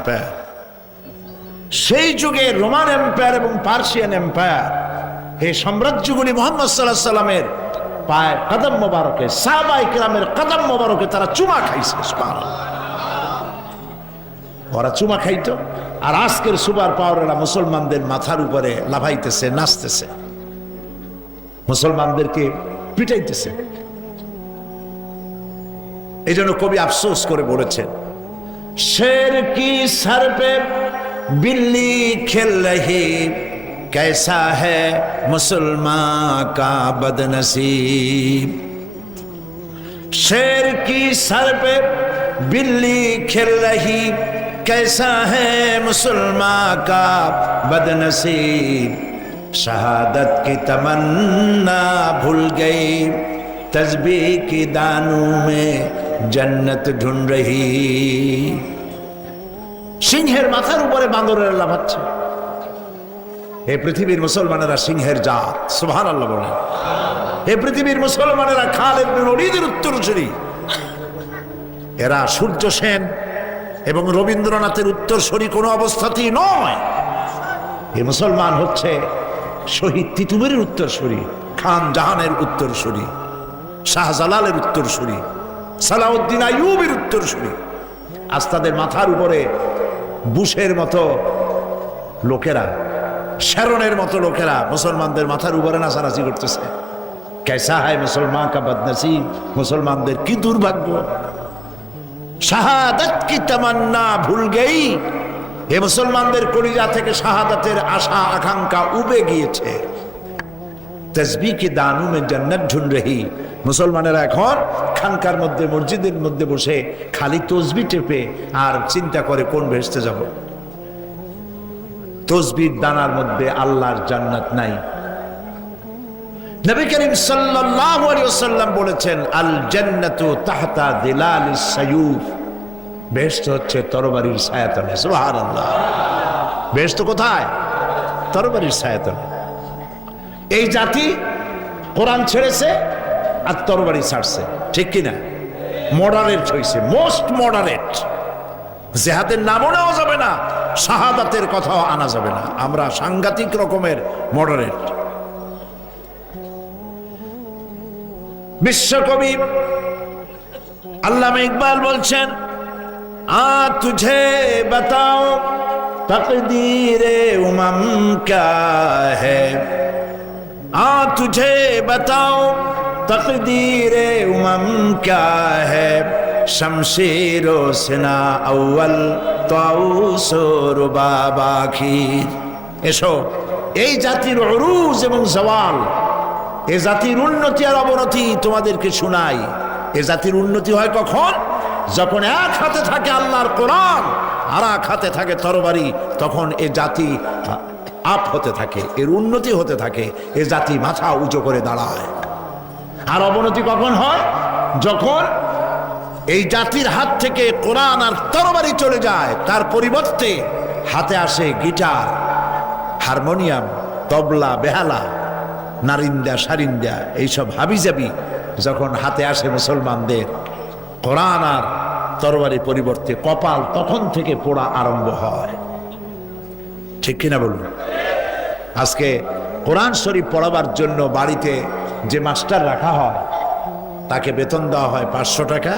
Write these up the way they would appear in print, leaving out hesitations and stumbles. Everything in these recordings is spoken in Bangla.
এম্পায়ার। সেই যুগে রোমান এম্পায়ার এবং পার্সিয়ান এম্পায়ার, এই সাম্রাজ্যগুলি মুহাম্মদ সাল্লাল্লাহু আলাইহি সাল্লামের পায়ে কদম মোবারকে, সাহাবায়ে কেরামের কদম মোবারকে তারা চুমা খাইছে। সুবহানাল্লাহ, ওরা চুমা খাইতো। আর আজকের সুপার পাওয়াররা মুসলমানদের মাথার উপরে লাফাইতেছে, নাচতেছে, মুসলমানদেরকে পিটাইতেছে। এই জন্য কবি আফসোস করে বলেছেন, শের কি সর পে बिल्ली खेल रही कैसा है मुसलमान का बदनसीब। शेर की सर पे बिल्ली खेल रही कैसा है मुसलमान का बदनसीब। शहादत की तमन्ना भूल गई तस्बीह की दानों में जन्नत ढूंढ रही। সিংহের মাথার উপরে বাঁদরের লাফাচ্ছে। এই পৃথিবীর মুসলমানেরা সিংহের জাত। সুবহানাল্লাহ বলেন। এই পৃথিবীর মুসলমানেরা খালিদ বিন ওলীদের উত্তরসূরি। এরা সূর্য সেন এবং রবীন্দ্রনাথের উত্তরসূরি কোনো অবস্থাতেই নয়। এই মুসলমান হচ্ছে শহীদ তিতুমীরের উত্তরসূরি, খান জাহানের উত্তরসূরি, শাহজালালের উত্তরসূরি, সালাউদ্দিন আইয়ুবের উত্তরসূরি। আজ তাদের মাথার উপরে বুশের মতো লোকেরা, শ্যারনের মতো লোকেরা মুসলমানদের মাথার উপরে নাচানাচি করতেছে। कैसा है मुसलमान का बदनसीब। মুসলমানদের কি দুর্ভাগ্য। শাহাদাত কি তামান্না ভুল গই। এ মুসলমানদের কলিজা থেকে শাহাদাতের আশা আকাঙ্ক্ষা উবে গিয়েছে। তসবিহ কি দানু মে জান্নাত ঢুঁढ রহি। মুসলমানেরা এখন খানকার মধ্যে, মসজিদের মধ্যে বসে খালি তসবিহ টেপে আর চিন্তা করে কোন ভেস্তে যাব। তসবির দানার মধ্যে আল্লাহর জান্নাত নাই। নবী করিম সাল্লাল্লাহু আলাইহি ওয়াসাল্লাম বলেছেন, আল জান্নাতু তাহতা দিলালিস সায়ুফ। বেহেশত হচ্ছে তরবারির ছায়াতলে। সুবহানাল্লাহ। বেহেশত কোথায়? তরবারির ছায়াতলে। এই জাতি কোরআন ছেড়েছে আর তরবারি ছাড়ছে, ঠিক কিনা? মডারেট হয়েছে, মোস্ট মডারেট। জিহাদের নামও নেওয়া যাবে না, শাহাদাতের কথাও আনা যাবে না। আমরা সাংঘাতিক রকমের মডারেট। বিশ্বকবি আল্লামা ইকবাল বলছেন, আ তুঝে বাতাও তকদীরে উমম ক্যা হ্যায়। आ तुझे बताओ तकदीरे उमम क्या है। शमशीरो सिना अव्वल ताऊस रुबाब आखिर। এসো, এই জাতির উরুজ এবং জওয়াল, এই জাতির উন্নতি আর অবনতি তোমাদেরকে শোনাই। এই জাতির উন্নতি হয় কখন? যখন এক হাতে থাকে আল্লাহর কোরআন আর এক হাতে থাকে তরবারি, তখন এই জাতি আপ হতে থাকে, এর উন্নতি হতে থাকে, এ জাতি মাথা উঁচু করে দাঁড়ায়। আর অবনতি কখন হয়? যখন এই জাতির হাত থেকে কোরআন আর তরবারি চলে যায়, তার পরিবর্তে হাতে আসে গিটার, হারমোনিয়াম, তবলা, বেহালা, নারিন্দা, সারিন্দা, এইসব হাবিজাবি যখন হাতে আসে মুসলমানদের, কোরআন আর তরবারি পরিবর্তে কপাল তখন থেকে পোড়া আরম্ভ হয়। ঠিক কিনা বলুন? আজকে কোরআন শরীফ পড়াবার জন্য বাড়িতে যে মাস্টার রাখা হয় তাকে বেতন দেওয়া হয় 500 টাকা।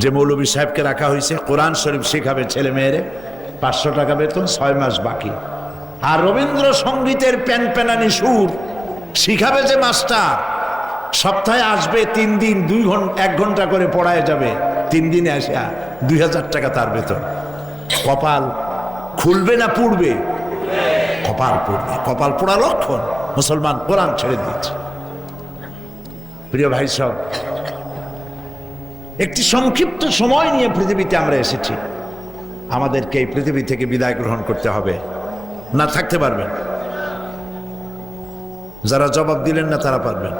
যে মৌলভী সাহেবকে রাখা হয়েছে কোরআন শরীফ শেখাবে ছেলে মেয়েরে, 500 টাকা বেতন, 6 মাস বাকি। আর রবীন্দ্রসঙ্গীতের প্যানপ্যানানি সুর শিখাবে যে মাস্টার, সপ্তাহে আসবে 3 দিন, 1 ঘন্টা করে পড়ায় যাবে, 3 দিনে আসা 2000 টাকা তার বেতন। কপাল খুলবে না পুড়বে? কপাল পড়বে। কপাল পোড়া লক্ষণ। মুসলমান কোরআন ছেড়ে দিয়েছে। প্রিয় ভাই সব, একটি সংক্ষিপ্ত সময় নিয়ে পৃথিবীতে আমরা এসেছি। আমাদেরকে এই পৃথিবী থেকে বিদায় গ্রহণ করতে হবে, না থাকতে পারবেন? যারা জবাব দিলেন না তারা পারবেন।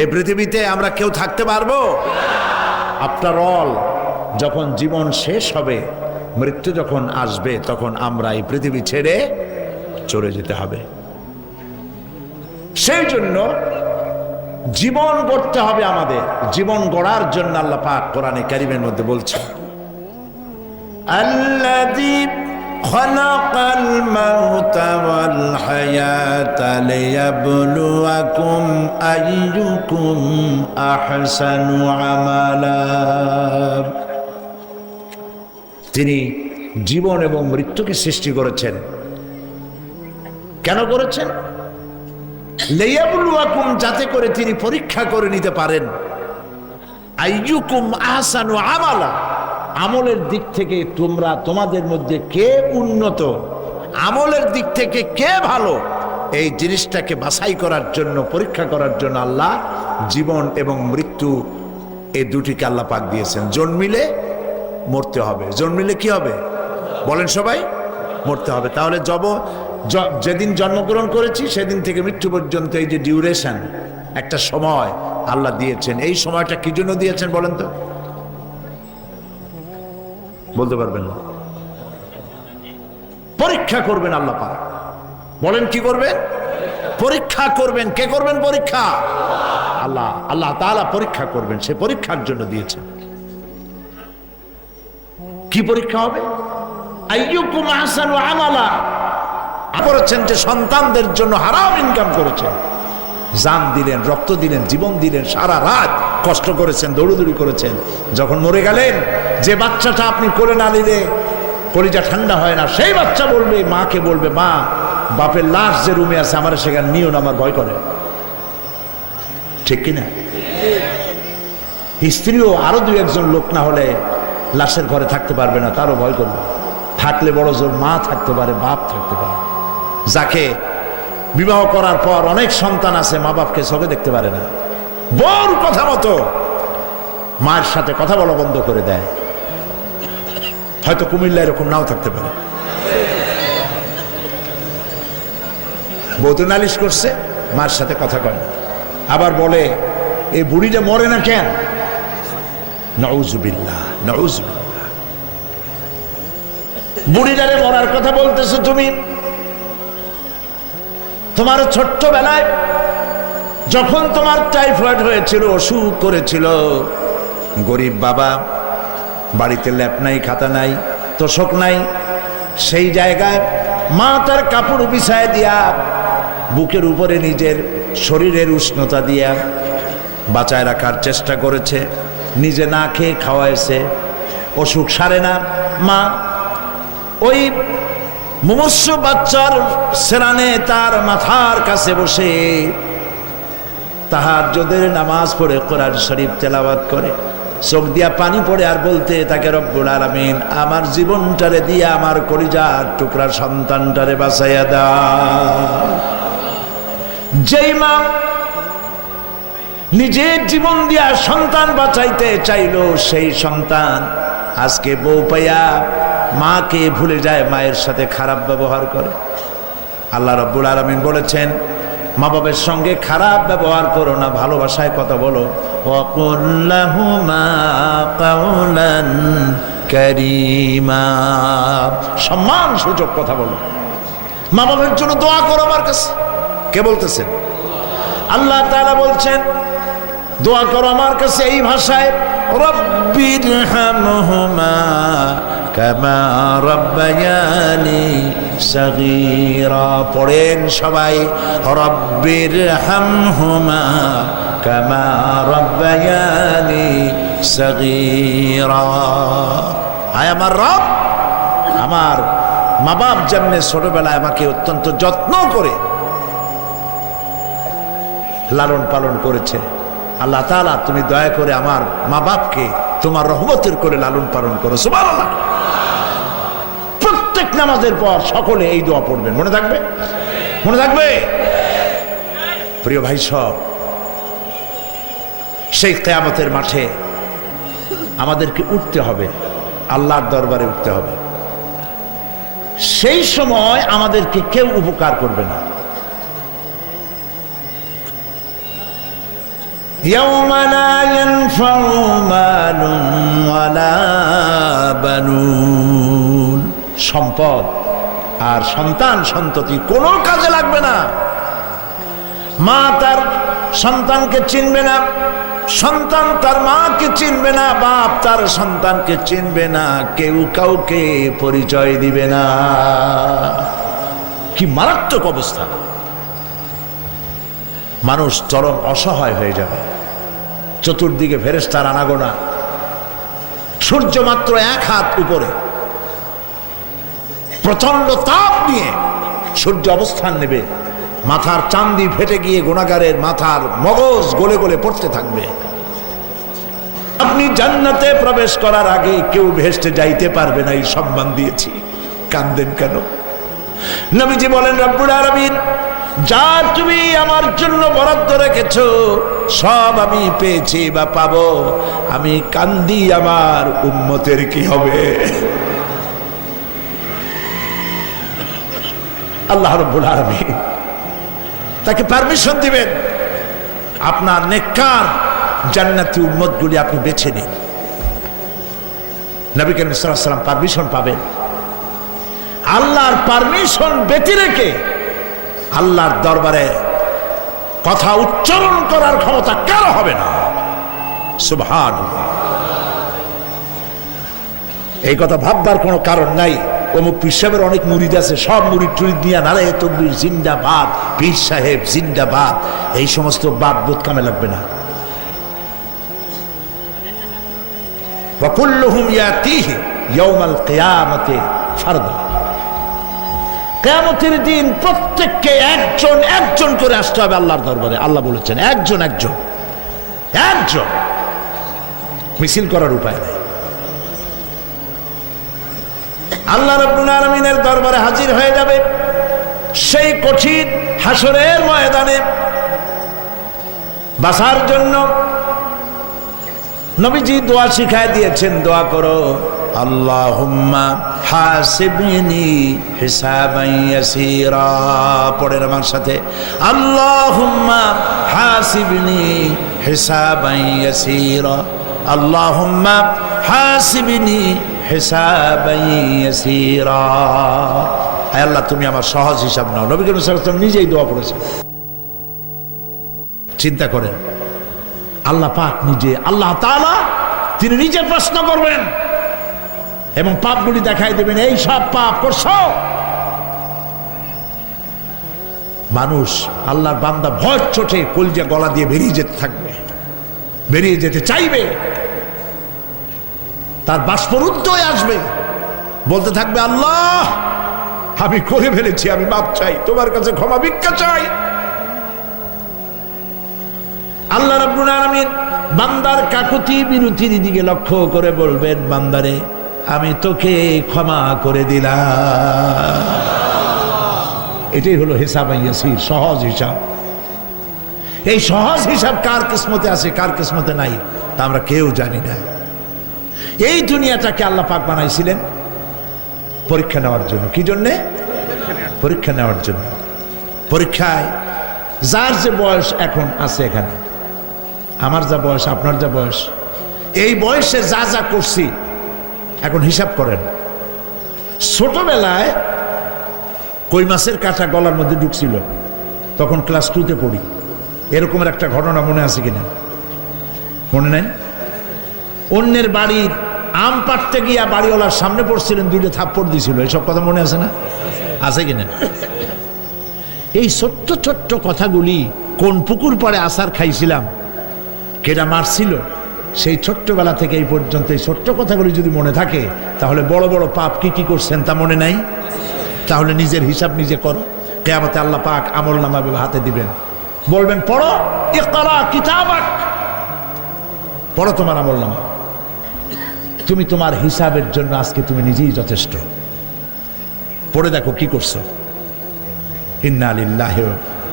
এই পৃথিবীতে আমরা কেউ থাকতে পারবো? আফটার অল, যখন জীবন শেষ হবে, মৃত্যু যখন আসবে, তখন আমরা এই পৃথিবী ছেড়ে চলে যেতে হবে। সেই জন্য জীবন গড়তে হবে আমাদের। জীবন গড়ার জন্য আল্লাহ পাক কোরআনে কারিমের মধ্যে বলছেন, আল্লাযী খালাকাল মাউতা ওয়াল হায়াতা লিয়াবলুয়াকুম আইয়ুকুম আহসানু আমালা। তিনি জীবন এবং মৃত্যুকে সৃষ্টি করেছেন। কেন করেছেন? লিয়াবলুয়াকুম, যাতে করে তিনি পরীক্ষা করে নিতে পারেন আইয়ুকুম আহসানু আমালা, আমলের দিক থেকে তোমাদের মধ্যে কে উন্নত, আমলের দিক থেকে কে ভালো, এই জিনিসটাকে বাছাই করার জন্য, পরীক্ষা করার জন্য আল্লাহ জীবন এবং মৃত্যু এই দুটিকে আল্লাহ পাক দিয়েছেন। জন্মিলে মরতে হবে, জন্মিলে কি হবে বলেন সবাই? মরতে হবে। তাহলে যেদিন জন্মগ্রহণ করেছি সেদিন থেকে মৃত্যু পর্যন্ত এই যে ডিউরেশন, একটা সময় আল্লাহ দিয়েছেন। এই সময়টা কি জন্য দিয়েছেন বলেন তো? বলতে পারবেন না? পরীক্ষা করবেন আল্লাহ পাক। বলেন কি করবেন? পরীক্ষা করবেন। কে করবেন পরীক্ষা? আল্লাহ। আল্লাহ তাআলা পরীক্ষা করবেন, সে পরীক্ষার জন্য দিয়েছেন। কি পরীক্ষা হবে? আইয়ুকুম আহসানু আমালা। করেছেন যে সন্তানদের জন্য হারাম ইনকাম করেছেন, জান দিলেন, রক্ত দিলেন, জীবন দিলেন, সারা রাত কষ্ট করেছেন, দৌড়দৌড়ি করেছেন। যখন মরে গেলেন, যে বাচ্চাটা আপনি কোলে না নিলে কলিজা ঠান্ডা হয় না, সেই বাচ্চা বলবে, মাকে বলবে, মা বাপের লাশ যে রুমে আছে আমার সেখানে নিও না, আমার ভয় করে। ঠিক কিনা? স্ত্রীও আরো দুই একজন লোক না হলে লাশের ঘরে থাকতে পারবে না, তারও ভয় করবে। থাকলে বড় জোর মা থাকতে পারে, বাপ থাকতে পারে। যাকে বিবাহ করার পর অনেক সন্তান আছে, মা বাপকে চোখে দেখতে পারে না, বড় কথা মতো মায়ের সাথে কথা বলা বন্ধ করে দেয়। হয়তো কুমিল্লা এরকম নাও থাকতে পারে। বউ তো নালিশ করছে, মার সাথে কথা কয় না। আবার বলে এই বুড়িটা মরে না কেন? নাউযুবিল্লাহ, নাউযুবিল্লাহ। বুড়িটারে মরার কথা বলতেছো তুমি। তোমার ছোট্টবেলায় যখন তোমার টাইফয়েড হয়েছিল, অসুখ করেছিল, গরিব বাবা, বাড়িতে ল্যাপ নাই, খাতা নাই, তোষক নাই, সেই জায়গায় মা তার কাপড় বিছায় দিয়া বুকের উপরে নিজের শরীরের উষ্ণতা দিয়া বাঁচায় রাখার চেষ্টা করেছে, নিজে না খেয়ে খাওয়াইছে। অসুখ সারে না, মা ওই মুমূর্ষ বাচ্চার সেরানে তার মাথার কাছে বসে তাহাজ্জুদের নামাজ পড়ে কোরআন শরীফ তেলাওয়াত করে, চোখ দিয়া পানি পড়ে আর বলতে তাকে, রব্বুল আলামিন আমার জীবনটারে দিয়া আমার কলিজার টুকরা সন্তানটারে বাঁচাইয়া দাও। যেই মা নিজের জীবন দিয়া সন্তান বাঁচাইতে চাইলো, সেই সন্তান আজকে বউ পাইয়া মাকে ভুলে যায়, মায়ের সাথে খারাপ ব্যবহার করে। আল্লাহ রাব্বুল আলামিন বলেছেন, মা বাবার সঙ্গে খারাপ ব্যবহার করো না, ভালোবাসায় কথা বলো। ওয়াকুল লাহুমা কাওলান কারীমা, সম্মান সূচক কথা বলো। মা বাবার জন্য দোয়া করো আমার কাছে। কে বলতেছেন? আল্লাহ তাআলা বলছেন দোয়া করো আমার কাছে এই ভাষায়, রব্বিরহামহুমা কামা রাব্বায়ানি সাগীরা। পড়েন সবাই, রব্বিরহামহুমা কামা রাব্বায়ানি সাগীরা। আয় আমার রব, আমার মা বাপ যেমনি ছোটবেলায় আমাকে অত্যন্ত যত্ন করে লালন পালন করেছে, আল্লাহ তাআলা তুমি দয়া করে আমার মা বাপকে তোমার রহমতের করে লালন পালন করো। সুবহানাল্লাহ। প্রত্যেক নামাজের পর সকলে এই দোয়া পড়বেন, মনে থাকবে? মনে থাকবে? প্রিয় ভাই সব, সেই কিয়ামতের মাঠে আমাদেরকে উঠতে হবে, আল্লাহর দরবারে উঠতে হবে। সেই সময় আমাদেরকে কেউ উপকার করবে না। يوم لا ينفع مال ولا بنون, সম্পদ আর সন্তান সন্ততি কোনো কাজে লাগবে না। মা তার সন্তানকে চিনবে না, সন্তান তার মাকে চিনবে না, বাপ তার সন্তানকে চিনবে না, কেউ কাউকে পরিচয় দিবে না। কি মারাত্মক অবস্থা! মানুষ চরম অসহায় হয়ে যাবে। চতুর্দিকে ফেরেশতার আনাগোনা, সূর্য মাত্র 1 হাত উপরে, প্রচন্ড তাপ নিয়ে সূর্য অবস্থান নেবে, মাথার চান্দি ফেটে গিয়ে গুনাহগারের মাথার মগজ গলে গলে পড়তে থাকবে। আপনি জান্নাতে প্রবেশ করার আগে কেউ বেহেশতে যাইতে পারবে না, এই সম্মান দিয়েছি। কান্দেন কেন? নবীজি বলেন, রব্বুল আলামিন যা তুমি আমার জন্য বরাদ্দ রেখেছো সব আমি পেয়েছি বা পাবো, আমি কান্দি আমার উম্মতের কি হবে। আল্লাহ রাব্বুল আলামিন তাকে পারমিশন দিবেন, আপনার নেককার জান্নাতি উম্মতগুলি আপনি বেছে নিন। নবী করিম সাল্লাল্লাহু আলাইহি ওয়াসাল্লাম পারমিশন পাবেন। আল্লাহর পারমিশন ব্যতি রেখে আল্লাহর দরবারে কথা উচ্চারণ করার ক্ষমতা কারো হবে না। সুবহানাল্লাহ। এই কথা ভাববার কোনো কারণ নাই। অমুক পীর সাহেবের অনেক মুরিদ আছে, সব মুরিদ টুরিদ নিয়ে নারায়ে তাকবীর জিন্দাবাদ, পীর সাহেব জিন্দাবাদ, এই সমস্ত বাদ বোধ কামে লাগবে না। ওয়া কুল্লুহুম ইয়াতিহি ইয়াউমাল কিয়ামতি ফারদা। কিয়ামতের দিন প্রত্যেককে একজন একজন করে আসতে হবে আল্লাহর দরবারে। আল্লাহ বলেছেন একজন একজন একজন, মিছিল করার উপায় নেই। আল্লাহ রাব্বুল আলামিনের দরবারে হাজির হয়ে যাবে সেই কঠিন হাসরের ময়দানে বাঁচার জন্য। নবীজি দোয়া শিখায় দিয়েছেন, দোয়া করো, আল্লাহুম্মা হাসিবনি হিসাবান ইয়াসীরা। পড়েন আমার সাথে, আল্লাহুম্মা হাসিবনি হিসাবান ইয়াসীরা, আল্লাহুম্মা হাসিবনি হিসাবান ইয়াসীরা। হে আল্লাহ, তুমি আমার সহজ হিসাব নাও। নবী করিম সাল্লাল্লাহু আলাইহি ওয়াসাল্লাম নিজেই দোয়া করেছেন। চিন্তা করেন, আল্লাহ পাক নিজে, আল্লাহ তাআলা তিনি নিজে প্রশ্ন করবেন এবং পাপগুলি দেখাই দেবেন, এই সব পাপ করছো। মানুষ, আল্লাহর বান্দা ভয় চোটে কলজা গলা দিয়ে বেরিয়ে যেতে থাকবে, বেরিয়ে যেতে চাইবে, তার বাষ্পরুদ্ধ হয়ে আসবে, বলতে থাকবে, আল্লাহ আমি করে ফেলেছি, আমি মাপ চাই, তোমার কাছে ক্ষমা ভিক্ষা চাই। আল্লাহ রাব্বুল আলামিন বান্দার কাকুতি বিরতির দিকে লক্ষ্য করে বলবেন, বান্দারে আমি তোকে ক্ষমা করে দিলাম। এটাই হলো হিসাব ইয়াসির, সহজ হিসাব। এই সহজ হিসাব কার কিসমতে আছে কার কিসমতে নাই তা আমরা কেউ জানি না। এই দুনিয়াটাকে আল্লাহ পাক বানাইছিলেন পরীক্ষা নেওয়ার জন্য। কি জন্যে? পরীক্ষা নেওয়ার জন্য। পরীক্ষায় যার যে বয়স এখন আছে, এখানে আমার যা বয়স, আপনার যা বয়স, এই বয়সে যা যা করছি এখন হিসাব করেন। ছোটবেলায় কই মাছের কাঁটা গলার মধ্যে ঢুকছিল, তখন ক্লাস 2তে পড়ি। এরকমের একটা ঘটনা মনে আছে কিনা? মনে নাই? অন্যের বাড়ির আম পাড়তে গিয়া বাড়িওয়ালার সামনে পড়ছিলেন, 2টা থাপ্পড় দিছিল। এইসব কথা মনে আছে না? আছে কিনা? এই ছোট্ট ছোট্ট কথাগুলি, কোন পুকুর পাড়ে আছার খাইছিলাম, কেটা মারছিল, সেই ছোট্টবেলা থেকে এই পর্যন্ত এই ছোট্ট কথাগুলি যদি মনে থাকে, তাহলে বড় বড় পাপ কি কি করছেন তা মনে নাই? তাহলে নিজের হিসাব নিজে করো। কিয়ামতে আল্লাহ পাক আমলনামা হাতে দিবেন, বলবেন পড়ো, ইকরা কিতাবাক, পড়ো তোমার আমলনামা। তুমি তোমার হিসাবের জন্য আজকে তুমি নিজেই যথেষ্ট। পড়ে দেখো কি করছো। ইন্না লিল্লাহি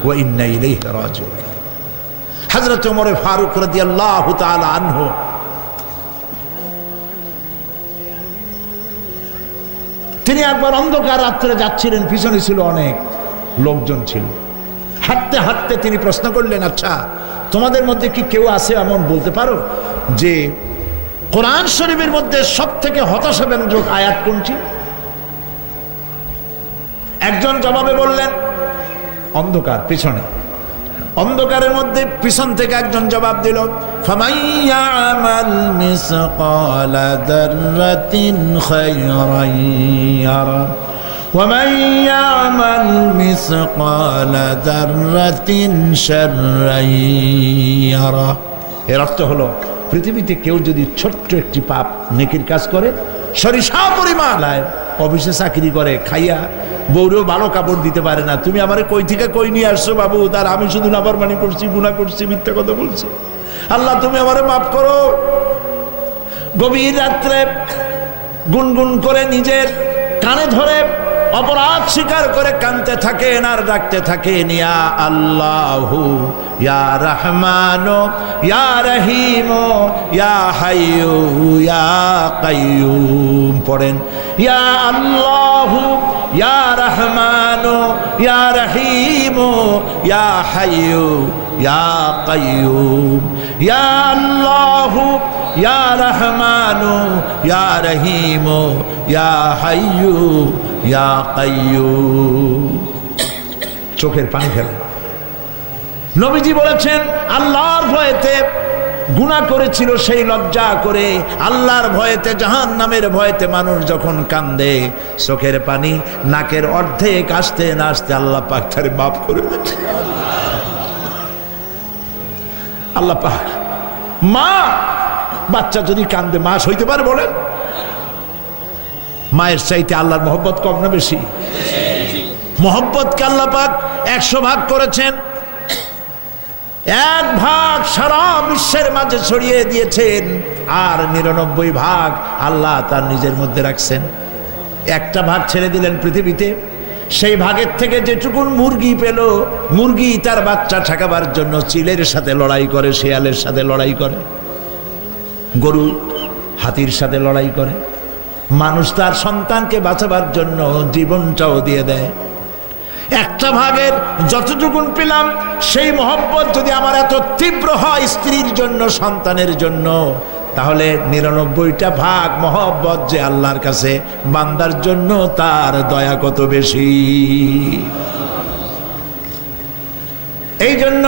ওয়া ইন্না ইলাইহি রাজিউন। হযরত ওমর ফারুক রাদিয়াল্লাহু তাআলা আনহু তিনি একবার অন্ধকার রাত্রে যাচ্ছিলেন, পিছনে ছিল অনেক লোকজন ছিল। হাঁটতে হাঁটতে তিনি প্রশ্ন করলেন, আচ্ছা তোমাদের মধ্যে কি কেউ আছে এমন বলতে পারো যে কোরআন শরীফের মধ্যে সব থেকে হতাশাব্যঞ্জক আয়াত কোনটি? একজন জবাবে বললেন, অন্ধকার পিছনে, অন্ধকারের মধ্যে পিছন থেকে একজন জবাব দিল, ফামাইয়ামাল মিসকালা যাররাতিন খায়রান ইয়ারা ওয়া মাইয়ামাল মিসকালা যাররাতিন শাররান ইয়ারা। এর অর্থ হলো, পৃথিবীতে কেউ যদি ছোট্ট একটি পাপ নেকির কাজ করে, সরিষা পরিমাণ অফিসে চাকরি করে, খাইয়া বউরেও ভালো কাপড় দিতে পারে না, তুমি আমারে কই থেকে কই নিয়ে আসছো বাবু, তার আমি শুধু নাফরমানি করছি, গুনাহ করছি, মিথ্যা কথা বলছি, আল্লাহ তুমি আমারে মাফ করো। গভীর রাত্রে গুনগুন করে নিজের কানে ধরে অপরাধ স্বীকার করে কাঁদতে থাকেন আর ডাকতে থাকেন, ইয়া আল্লাহু ইয়া রহমানু ইয়া রহিমু ইয়া হাইয়ু ইয়া কাইয়ুম। পড়েন, ইয়া আল্লাহু ইয়া রহমানু ইয়া রহিমু ইয়া হাইয়ু ইয়া কাইয়ুম, ইয়া আল্লাহু ইয়া রহমানু ইয়া রহিমু ইয়া হাইয়ু ইয়া কাইয়ুম। চোখের পানি ফেলে। নবীজি বলেছেন, আল্লাহর ভয়েতে গুনাহ করেছিল সেই লজ্জা করে, আল্লাহর ভয়েতে, জাহান্নামের ভয়েতে মানুষ যখন কান্দে, চোখের পানি নাকের অর্ধেক আসতে না আসতে আল্লাহ পাক তারে মাফ করে দেন। আল্লাহ পাক, মা বাচ্চা যদি কান্দে মা সইতে পারে বলেন? মায়ের চাইতে আল্লাহর মহব্বত কম না বেশি? মহব্বতকে আল্লাহ পাক 100 ভাগ করেছেন, 1 ভাগ সারা বিশ্বের মাঝে ছড়িয়ে দিয়েছেন, আর 99 ভাগ আল্লাহ তার নিজের মধ্যে রাখছেন। 1টা ভাগ ছেড়ে দিলেন পৃথিবীতে, সেই ভাগের থেকে যেটুকুন মুরগি পেল, মুরগি তার বাচ্চা ঠেকাবার জন্য চিলের সাথে লড়াই করে, শেয়ালের সাথে লড়াই করে, গরু হাতির সাথে লড়াই করে, মানুষ তার সন্তানকে বাঁচাবার জন্য জীবনটাও দিয়ে দেয়। 1টা ভাগের যতটুকুন পেলাম, সেই মহব্বত যদি আমার এত তীব্র হয় স্ত্রীর জন্য, সন্তানের জন্য, তাহলে 99টা ভাগ মহব্বত যে আল্লাহর কাছে বান্দার জন্য, তার দয়া কত বেশি। এই জন্য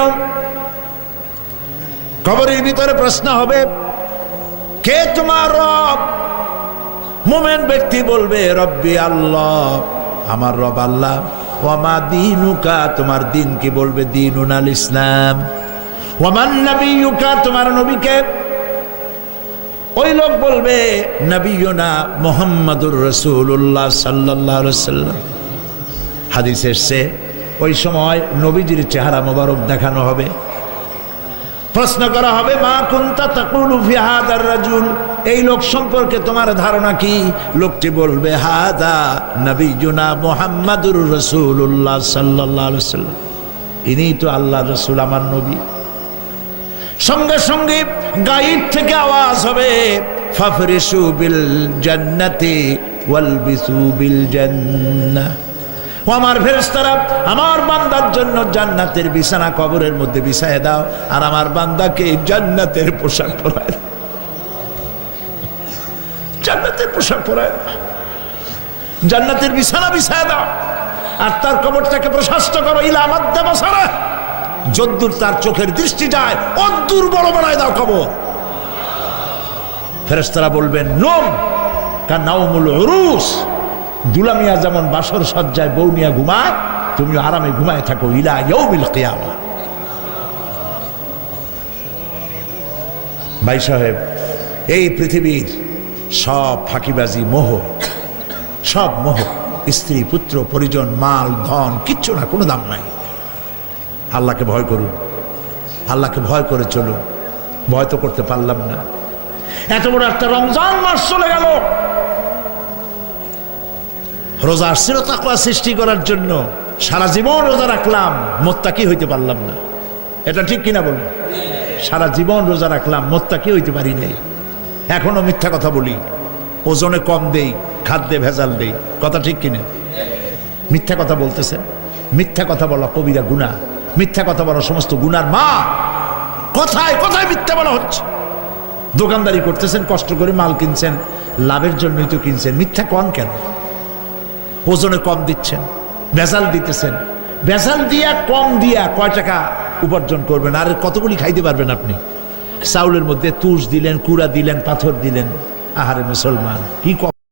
কবরের ভিতরে প্রশ্ন হবে, কে তোমার রব? মুমিন ব্যক্তি বলবে, রব্বি আল্লাহ, আমার রব আল্লাহ। ওয়ামা দীনুকা, তোমার দিন কি? বলবে, দীনুনাল ইসলাম। ওয়ামান নবিয়ুকা, তোমার নবীকে? ওই লোক বলবে, নবিয়ুনা মুহাম্মাদুর রাসূলুল্লাহ সাল্লাল্লাহু আলাইহি ওয়াসাল্লাম। হাদিসে এসেছে, ওই সময় নবীজির চেহারা মোবারক দেখানো হবে, প্রশ্ন করা হবে, মা কুনতা তাকুলু ফি হাদার রাজুল, এই লোক সম্পর্কে তোমার ধারণা কি? লোকটি বলবে, হাদা নবিয়ুনা মুহাম্মাদুর রাসূলুল্লাহ সাল্লাল্লাহু আলাইহি ওয়াসাল্লাম, ইনি তো আল্লাহর রাসূল, আমার নবী। সঙ্গে সঙ্গে গায়েব থেকে আওয়াজ হবে, ফাফরিশু বিল জান্নাতি ওয়ালবিসু বিল জান্নাহ। ও আমার ফেরেশতারা, আমার বান্দার জন্য জান্নাতের বিছানা কবরের মধ্যে বিছায় দাও, আর আমার বান্দাকে জান্নাতের পোশাক পরায় দাও, জান্নাতের পোশাক পরায় দাও, জান্নাতের বিছানা বিছায় দাও, আর তার কবরটাকে প্রশস্ত করো, ইলা মাদ্দা বাসারা, যদ্দূর তার চোখের দৃষ্টি যায় অদ্দূর বড় বানায় দাও কবর। ফেরেশতারা বলবেন, নোম কানাউমুল উরুস, দুলামিয়া যেমন বাসর সজ্জায় বউ নিয়ে ঘুমায়, তুমি আরামে ঘুমায় থাকো, ইলা ইয়াউমিল কিয়ামা। ভাই সাহেব, এই পৃথিবীর সব ফাঁকিবাজি, মোহ, সব মোহ, স্ত্রী, পুত্র, পরিজন, মাল, ধন, কিচ্ছু না, কোনো দাম নাই। আল্লাহকে ভয় করুন, আল্লাহকে ভয় করে চলুন। ভয় তো করতে পারলাম না, এত বড় একটা রমজান মাস চলে গেল, রোজা আসছিল তাকওয়া সৃষ্টি করার জন্য, সারা জীবন রোজা রাখলাম, মুত্তাকি হইতে পারলাম না। এটা ঠিক কিনা বলুন? সারা জীবন রোজা রাখলাম, মুত্তাকি হইতে পারি নাই। এখনো মিথ্যা কথা বলি, ওজনে কম দেই, খাদ্যে ভেজাল দেই, কথা ঠিক কিনা? মিথ্যা কথা বলতেছেন, মিথ্যা কথা বলা কবিরা গুনাহ, মিথ্যা কথা বলা সমস্ত গুনার মা। কোথায় কোথায় মিথ্যা বলা হচ্ছে? দোকানদারি করতেছেন, কষ্ট করে মাল কিনছেন, লাভের জন্যই তো কিনছেন, মিথ্যা কন কেন? ওজনে কম দিচ্ছেন, ভেজাল দিতেছেন, ভেজাল দিয়া কম দিয়া কয় টাকা উপার্জন করবেন, আর কতগুলি খাইতে পারবেন আপনি? চাউলের মধ্যে তুষ দিলেন, কুড়া দিলেন, পাথর দিলেন। আহারে মুসলমান, কি